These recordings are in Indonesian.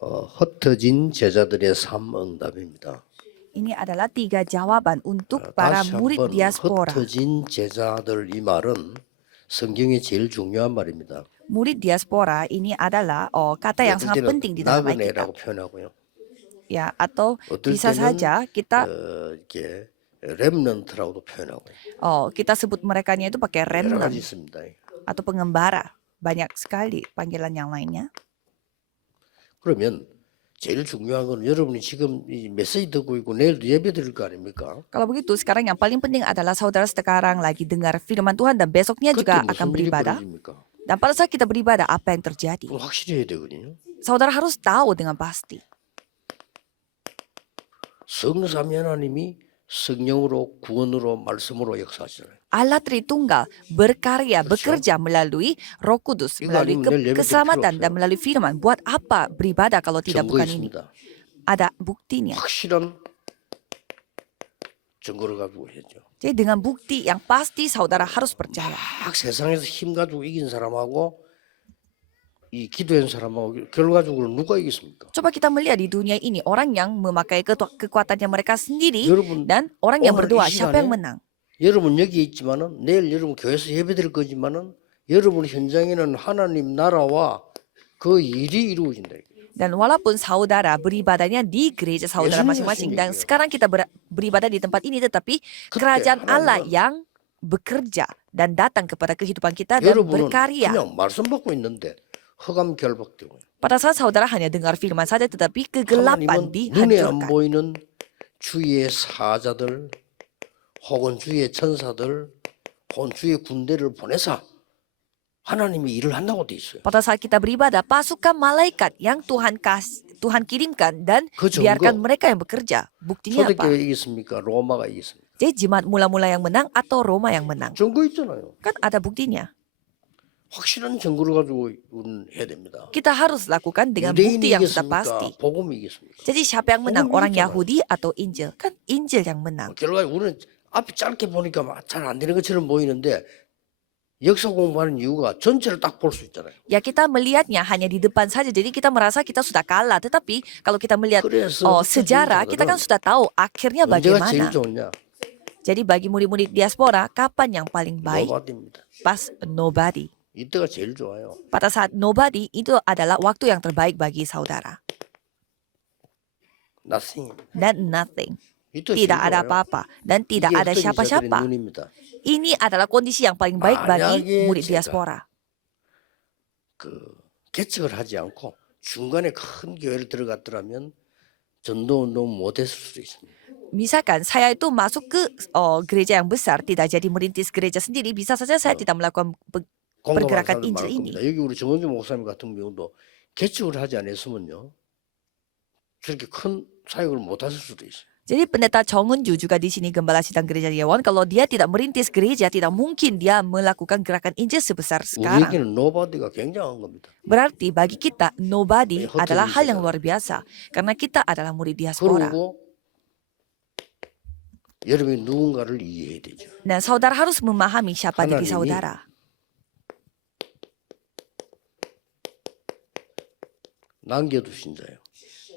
흩어진 제자들의 삶 응답입니다. Ini adalah 3 jawaban untuk para 다시 murid 한번 diaspora. 흩어진 제자들 이 말은 성경의 제일 중요한 말입니다. Murid diaspora ini adalah kata yang 어떨 sangat 때는 penting di dalam Alkitab. 나그네라고 표현하고요. Ya, atau 어떨 bisa 때는 saja kita 이렇게 렘넌트라고도 표현하고요. kita sebut merekanya itu pakai 여러 remnant 가지 있습니다. atau pengembara. Banyak sekali panggilan yang lainnya. 그러면 제일 중요한 건 여러분이 지금 이 메시지 듣고 있고 내일도 예배 드릴 거 아닙니까? Kalau begitu, sekarang yang paling penting adalah saudara sekarang lagi dengar firman Tuhan dan besoknya 그때 juga akan 무슨 일이 beribadah. 벌어집니까? Dan pada saat kita beribadah, apa yang terjadi? 그건 확실히 해야 되거든요. Saudara harus tahu dengan pasti. 성삼위 하나님이 성령으로 구원으로 말씀으로 역사하시잖아요. Allah Tritunggal berkarya, bekerja melalui Roh Kudus, 이거 melalui 아니면 내일 예배 드릴 필요 keselamatan 없어요. dan melalui firman. Buat apa beribadah kalau tidak 증거 bukan ini? 있습니다. Ada buktinya. 확실한 증거를 가지고 해야죠. Jadi dengan bukti yang pasti saudara harus percaya. 막 세상에서 힘 가지고 이긴 사람하고 이 기도한 사람하고 결과적으로 누가 이겼습니까? Coba kita melihat di dunia ini orang yang memakai kekuatannya mereka sendiri 여러분 dan orang yang 오늘 berdoa. 이 Siapa yang 시간에 menang? 여러분 여기 있지만은 내일 여러분 교회에서 예배드릴 거지만은 여러분 현장에는 하나님 나라와 그 일이 이루어진다. Dan walaupun saudara beribadahnya di gereja saudara 예수님 masing-masing. 말씀 Dan 얘기예요. sekarang kita beribadah di tempat ini. Tetapi kerajaan Allah 하나님은 yang bekerja dan datang kepada kehidupan kita dan 여러분은 berkarya. 그냥 말씀 받고 있는데 흑암 결박되고 Pada saat saudara hanya dengar firman saja tetapi kegelapan 하나님은 눈에 안 dihancurkan. 보이는 주의 사자들 혹은 주의 천사들 혹은 주의 군대를 보내사 하나님이 일을 한다고 돼 있어요. Pada saat kita beribadah, pasukan malaikat yang Tuhan kirimkan dan 그 증거 biarkan mereka yang bekerja. Buktinya apa? 초대교회 이겼습니까? 로마가 이겼습니까? Jadi jemaat mula-mula yang menang atau Roma yang menang? 증거 있잖아요. Kan ada buktinya. 확실한 증거를 가지고 해야 됩니다. Kita harus lakukan dengan 유대인이 bukti yang sudah pasti. 이겼습니까? 복음이 이겼습니까? Jadi siapa yang menang? 복음이 Orang 이겼잖아요. Yahudi atau Injil? Kan Injil yang menang. 결과에 우리는 앞이 짧게 보니까 잘 안 되는 것처럼 보이는데 역사 공부하는 이유가 전체를 딱 볼 수 있잖아요. Ya kita melihatnya hanya di depan saja. Jadi kita merasa kita sudah kalah. Tetapi kalau kita melihat 그래서 sejarah, kita kan sudah tahu akhirnya 언제가 제일 bagaimana. 좋냐? Jadi bagi murid-murid diaspora, kapan yang paling baik? 노바디입니다. Pas nobody. 이때가 제일 좋아요. Pada saat nobody, itu adalah waktu yang terbaik bagi saudara. Nothing. Dan nothing. 이때 제일 Tidak ada 좋아요. apa-apa. Dan tidak 이게 ada 흩어진 자들의 siapa-siapa. 눈입니다. Ini adalah kondisi yang paling baik bagi 만약에 murid 제가 diaspora. 개척을 하지 않고 중간에 큰 교회를 들어갔더라면 전도운동 못했을 수도 있습니다. Misalkan saya itu masuk ke gereja yang besar, tidak jadi merintis gereja sendiri, bisa saja saya tidak melakukan 공감하는 pergerakan 사람들 Injil 많을 ini. 겁니다. 여기 우리 정원주 목사님 같은 경우도 개척을 하지 않았으면요 저렇게 큰 사역을 못하실 수도 있어요. Jadi pendeta Chongunju juga di sini gembala sidang gereja Yewon, kalau dia tidak merintis gereja, tidak mungkin dia melakukan gerakan Injil sebesar sekarang. 우리에게는 노바디가 굉장한 겁니다. Berarti bagi kita nobody 흩어진 adalah hal yang 제자. luar biasa karena kita adalah murid diaspora. 그리고 여러분이 누군가를 이해해야 되죠. Nah, saudara harus memahami siapa diri 하나님이 saudara. 남겨두신 자예요.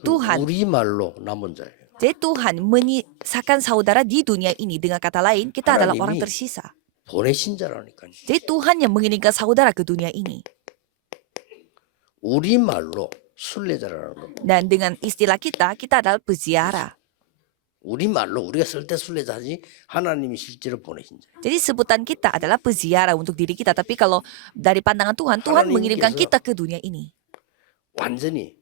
Tuhan. 우리 말로 남은 자예요. Jadi Tuhan menyisakan saudara di dunia ini. Dengan kata lain, kita adalah orang 하나님이 tersisa. 보내신 자라니까요. Jadi Tuhan yang mengirimkan saudara ke dunia ini. 우리 말로 순례자라는 겁니다. Dan dengan istilah kita adalah peziarah. 우리 말로 우리가 쓸 때 순례자지 하나님이 실제로 보내신 자. Jadi sebutan kita adalah peziarah untuk diri kita. Tapi kalau dari pandangan Tuhan, Tuhan mengirimkan 하나님께서 kita ke dunia ini. 완전히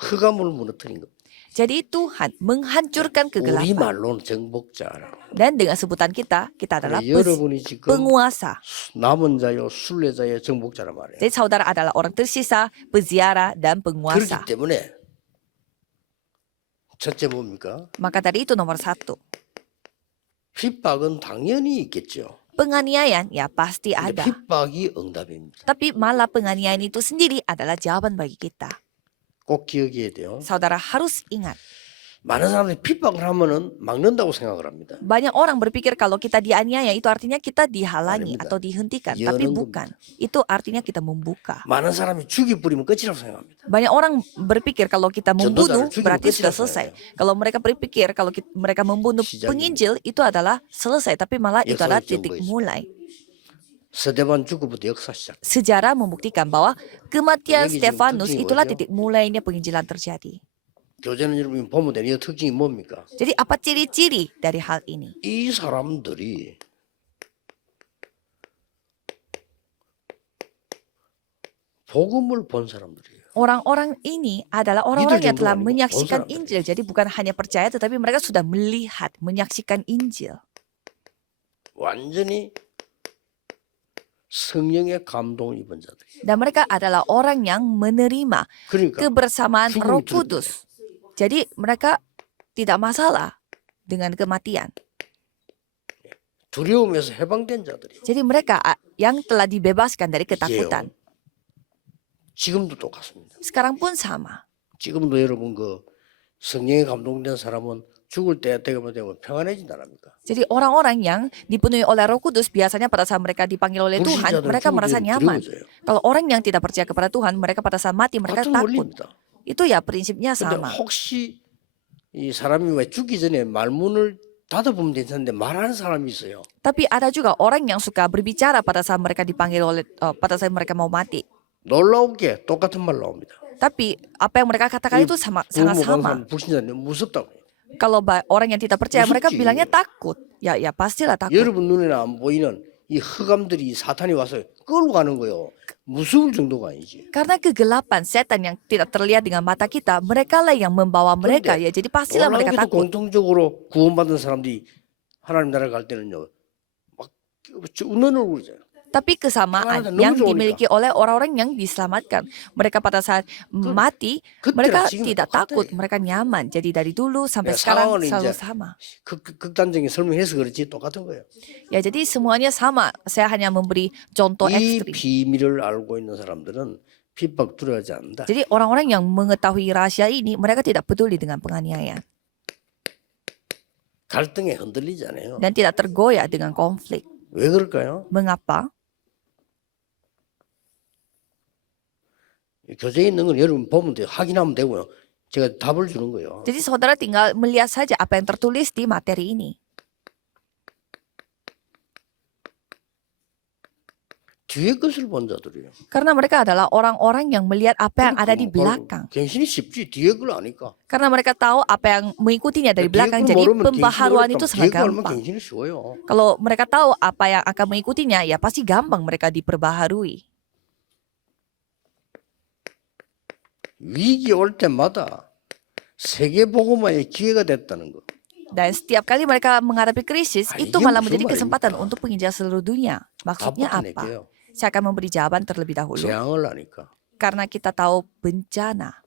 흑암을 무너뜨린 겁니다. Jadi Tuhan menghancurkan 우리 kegelapan. 말로는 정복자라고. Dan dengan sebutan kita adalah 여러분이 지금 penguasa. 남은 자요 순례자의 정복자란 말이에요. Jadi saudara adalah orang tersisa, peziarah, dan penguasa. 그렇기 때문에 첫째 뭡니까? Maka tadi itu nomor 1. 핍박은 당연히 있겠죠. Penganiayaan ya pasti 근데 ada. 핍박이 응답입니다. Tapi malah penganiayaan itu sendiri adalah jawaban bagi kita. 꼭 기억해야 돼요. Saudara harus ingat. 많은 사람들이 핍박을 하면은 막는다고 생각을 합니다. Banyak orang berpikir kalau kita dianiaya itu artinya kita dihalangi 아닙니다. atau dihentikan. Tapi 여는 bukan. Itu artinya kita membuka. 많은 사람이 죽이 뿌리면 끝이라고 생각합니다. Banyak orang berpikir kalau kita membunuh 전도자를 죽이면 berarti sudah 끝이라고 selesai. 생각해요. Kalau mereka berpikir kalau mereka membunuh 시작입니다. penginjil itu adalah selesai. Tapi malah itu adalah 역사의 titik 증거가 mulai. 스데반 죽음부터 역사 시작. Sejarah membuktikan bahwa kematian Ini Stefanus 특징이 itulah 뭐죠? titik mulainya penginjilan terjadi. 교제는 여러분이 보면 되는 이 특징이 뭡니까? Jadi apa ciri-ciri dari hal ini? 이 사람들이 복음을 본 사람들이에요. Orang-orang ini adalah orang-orang yang telah 정도가 아니고 menyaksikan 본 사람들이에요. Injil. Jadi bukan hanya percaya tetapi mereka sudah melihat, menyaksikan Injil. 완전히 성령의 감동을 입은 자들이에요. Dan mereka adalah orang yang menerima 그러니까 kebersamaan 죽음이 Roh 두렵다. Kudus. Jadi mereka tidak masalah dengan kematian. 두려움에서 해방된 자들이에요. Jadi mereka yang telah dibebaskan dari ketakutan. 지금도 똑같습니다. Sekarang pun sama. 지금도 여러분 그 성령에 감동된 사람은 죽을 때 되면 평안해진다랍니까? Jadi orang-orang yang dipenuhi oleh Roh Kudus biasanya pada saat mereka dipanggil oleh Tuhan, 불신자들 mereka 죽을 merasa 때 nyaman. 두려워져요. Kalau orang yang tidak percaya kepada Tuhan, mereka pada saat mati mereka 같은 takut. 원리입니다. Itu ya prinsipnya 근데 sama. 혹시 이 사람이 왜 죽기 전에 말문을 닫아보면 괜찮은데 말하는 사람이 있어요. Tapi ada juga orang yang suka berbicara pada saat mereka dipanggil oleh pada saat mereka mau mati. 놀라운 게 똑같은 말 나옵니다. Tapi apa yang mereka katakan itu sangat sama. 불신자는 무섭다고 해요. Kalau orang yang tidak percaya mereka 무섭지. bilangnya takut. Ya pastilah takut. 여러분 눈에는 안 보이는 이 흑암들이 사탄이 와서 끌고 가는 거예요. 무서울 정도가 아니지. Karena kegelapan setan yang tidak terlihat dengan mata kita, mereka lah yang membawa mereka ya. Jadi pastilah mereka 놀라우게도 takut. 공통적으로 구원받은 사람들이 하나님 나라 갈 때는요. 막 웃는 얼굴이잖아요. Tapi Ah, kesamaan 너무 yang 좋으니까. dimiliki oleh orang-orang yang diselamatkan. Mereka pada saat mati, mereka 지금 tidak 똑같아. takut, mereka nyaman. Jadi dari dulu sampai Ya, sekarang 상황은 selalu 이제 sama. 극단적인 설명해서 그렇지 똑같은 거예요. Ya jadi semuanya sama. Saya hanya memberi contoh 이 ekstrim. 비밀을 알고 있는 사람들은 핍박 두려워하지 않는다. Jadi orang-orang yang mengetahui rahasia ini, mereka tidak peduli dengan penganiayaan. 갈등에 흔들리지 않아요. Dan tidak tergoyah dengan konflik. 왜 그럴까요? Mengapa? 교재에 있는 건 여러분 보면 돼요. 확인하면 되고요. 제가 답을 주는 거예요. Jadi saudara tinggal melihat saja apa yang tertulis di materi ini. 뒤에 것을 본 자들이에요. Karena mereka adalah orang-orang yang melihat apa yang ada di belakang. 갱신이 쉽지 뒤에 걸 아니까. Karena mereka tahu apa yang mengikutinya dari belakang. 뒤에 걸 Jadi 모르면 pembaharuan 갱신이 itu 어렵다. sangat 뒤에 거 알면 gampang. 갱신이 쉬워요. Kalau mereka tahu apa yang akan mengikutinya, ya pasti gampang mereka diperbaharui. 위기 올 때마다 세계 복음화의 기회가 됐다는 거. Dan setiap kali mereka menghadapi krisis, 이게 itu malah 무슨 menjadi kesempatan 말입니까? untuk penginjilan seluruh dunia. Maksudnya 답부터 apa? 낼게요. Saya akan memberi jawaban terlebih dahulu. 재앙을 하니까. Karena kita tahu bencana.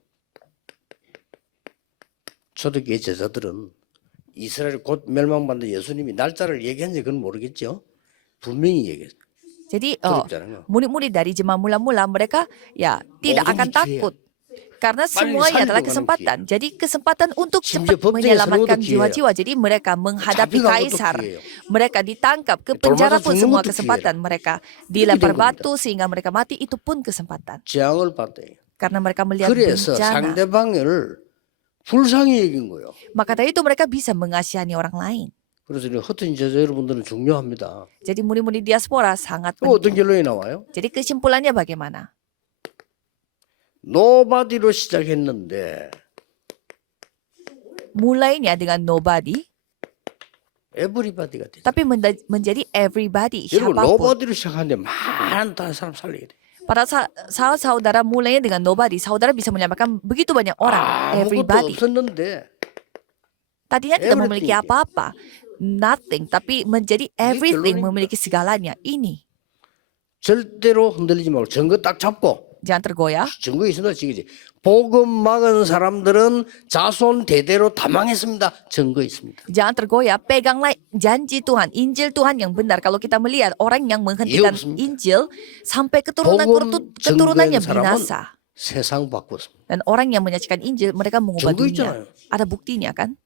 초대교회 제자들은 이스라엘 곧 멸망받는 예수님이 날짜를 얘기했는지 그건 모르겠죠. 분명히 얘기했어요. Jadi 두렵잖아요. murid-murid dari jemaah mula-mula mereka ya tidak 모든 akan 게 기회야. takut. Karena 빨리 semuanya adalah 살리려고 하는 kesempatan. Jadi kesempatan untuk 심지어 cepat 법정에 menyelamatkan 서는 것도 jiwa-jiwa. Jadi mereka menghadapi 잡혀간 것도 kaisar. 기회예요. Mereka ditangkap ke penjara 돌아가서 pun 죽는 semua 것도 kesempatan. Mereka 이렇게 dilempar 된 겁니다. batu sehingga mereka mati, itu pun kesempatan. 재앙을 받대. Karena mereka melihat 그래서 bencana. 상대방을 불쌍히 여긴 거예요. Maka dari itu mereka bisa mengasihani orang lain. 그래서 흩어진 제자 여러분들은 중요합니다. Jadi murid-murid diaspora sangat 또 어떤 penting. 결론이 나와요? Jadi kesimpulannya bagaimana? 노바디로 시작했는데 Mulainya dengan nobody, 에브리바디가 됐어요. tapi menjadi everybody, 여러분 siapapun. 노바디로 시작하는데 많은 다른 사람 살리게 돼. Pada saat saudara mulainya dengan nobody, saudara bisa menyelamatkan begitu banyak orang, 아무것도 everybody. 없었는데 Tadinya tidak everything. memiliki apa-apa, nothing, tapi menjadi everything, 결론입니다. memiliki segalanya. Ini 절대로 흔들리지 말고 증거 딱 잡고 jangan tergoyah. 증거 있습니다. 지금 복음 막은 사람들은 자손 대대로 다 망했습니다. 증거 있습니다. Jangan tergoyah, peganglah janji Tuhan, Injil Tuhan yang benar. Kalau kita melihat orang yang menghentikan 없습니다. Injil sampai keturunan 복음 keturunannya 증거인 사람은 binasa. 세상 바꿨습니다. Dan orang yang menyaksikan Injil mereka mengubah 증거 dunia. 있잖아요. Ada buktinya kan?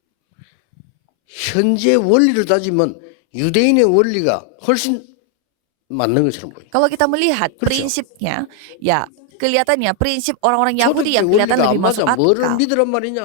현재 원리를 따지면 유대인의 원리가 훨씬 맞는 것처럼 보여요. Kalau kita melihat 그렇죠. prinsipnya, ya kelihatannya prinsip orang-orang Yahudi yang 초대교회 kelihatan 원리가 lebih 안 masuk 맞아. 뭐를 akal. 믿으란 말이냐.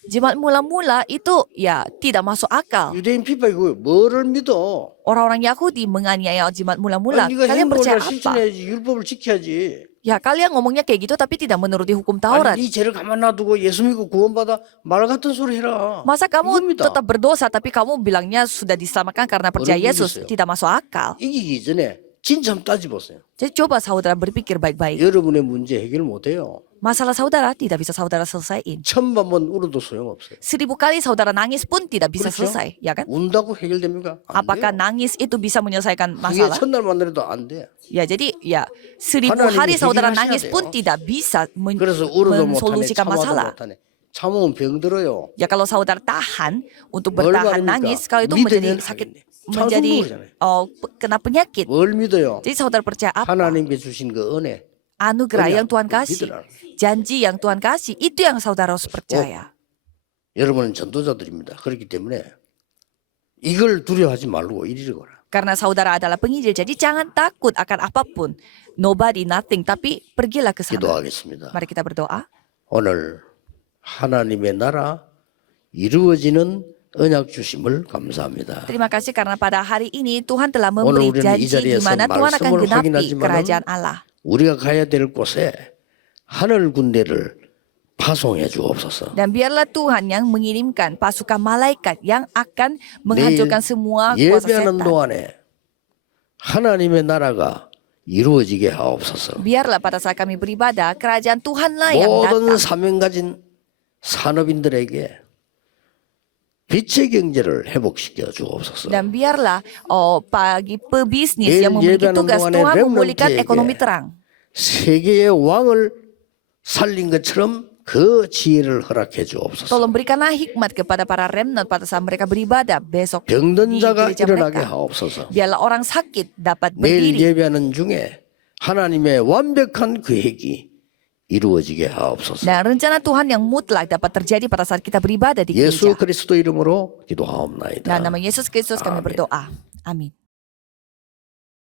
Jemaat mula-mula itu ya tidak masuk akal. 유대인 피파이 그거예요. 뭐를 믿어. Orang-orang Yahudi menganiaya jemaat mula-mula. 아니, 네가 Kalian percaya 행동을 apa? 실천해야지. 율법을 지켜야지. Ya kalian ngomongnya kayak gitu tapi tidak menuruti hukum Taurat. 아니 네 죄를 가만 놔두고 예수 믿고 구원받아 말 같은 소리 해라. Masa kamu 이겁니다. tetap berdosa tapi kamu bilangnya sudah diselamatkan karena percaya Orang Yesus? 믿으세요. Tidak masuk akal. 이기기 전에 진짜 한번 따져보세요. Jadi coba saudara berpikir baik-baik. 여러분의 문제 해결 못해요. Masalah saudara tidak bisa saudara selesaiin. 1000번 울어도 소용없어요. 1000 kali saudara nangis pun tidak bisa 그렇죠? selesai, ya kan? 운다고 해결됩니까? 안 Apakah 돼요. nangis itu bisa menyelesaikan 그게 masalah? 첫날 만나도 안 돼. Ya jadi ya 1000 하나님이 hari saudara 해결하셔야 nangis 돼요. pun tidak bisa 그래서 울어도 못하네, mensolusikan 참아도 masalah. 못하네. 참으면 병들어요. Ya kalau saudara tahan untuk 뭘 bertahan 말입니까? nangis, kalau itu 믿으면 menjadi sakit, 당연히. menjadi 장수물이잖아요. kena penyakit. 뭘 믿어요? Jadi saudara percaya apa? 하나님께 주신 그 은혜. Anugerah 언약, yang Tuhan kasih, 믿으라. janji yang Tuhan kasih, itu yang saudara harus percaya. 여러분은 전도자들입니다. 그렇기 때문에 이걸 두려워하지 말고 이리로 가라. Karena saudara adalah penginjil, jadi jangan takut akan apapun. Nobody, nothing, tapi pergilah ke sana. 기도하겠습니다. Mari kita berdoa. 오늘 하나님의 나라 이루어지는 언약 주심을 감사합니다. Terima kasih karena pada hari ini Tuhan telah 오늘 memberi 우리는 이 janji di 자리에서 mana Tuhan akan 말씀을 genapi 확인하지만은 kerajaan Allah. 우리가 가야 될 곳에 하늘 군대를 파송해 주옵소서. Dan biarlah Tuhan yang mengirimkan pasukan malaikat yang akan 내일 menghancurkan semua kuasa 예배하는 setan. 동안에 하나님의 나라가 이루어지게 하옵소서. Biarlah pada saat kami beribadah, kerajaan Tuhanlah yang 모든 datang. 사명 가진 산업인들에게 빛의 경제를 회복시켜 주옵소서. Dan biarlah bagi pebisnis 내일 yang memiliki 예배하는 tugas 동안에 Tuhan memulihkan 렘넌트에게 ekonomi terang. 세계의 왕을 살린 것처럼 그 지혜를 허락해 주옵소서. Tolong berikanlah hikmat kepada para remnant pada saat mereka beribadah besok di 병든 자가 gereja 일어나게 mereka. 하옵소서. Biarlah orang sakit dapat 내일 berdiri. 예배하는 중에 하나님의 완벽한 계획이 이루어지게 하옵소서. Dan rencana Tuhan yang mutlak dapat terjadi pada saat kita beribadah di 예수 gereja. 그리스도 이름으로 기도하옵나이다. Dalam nama Yesus Kristus kami Amin. berdoa. Amin.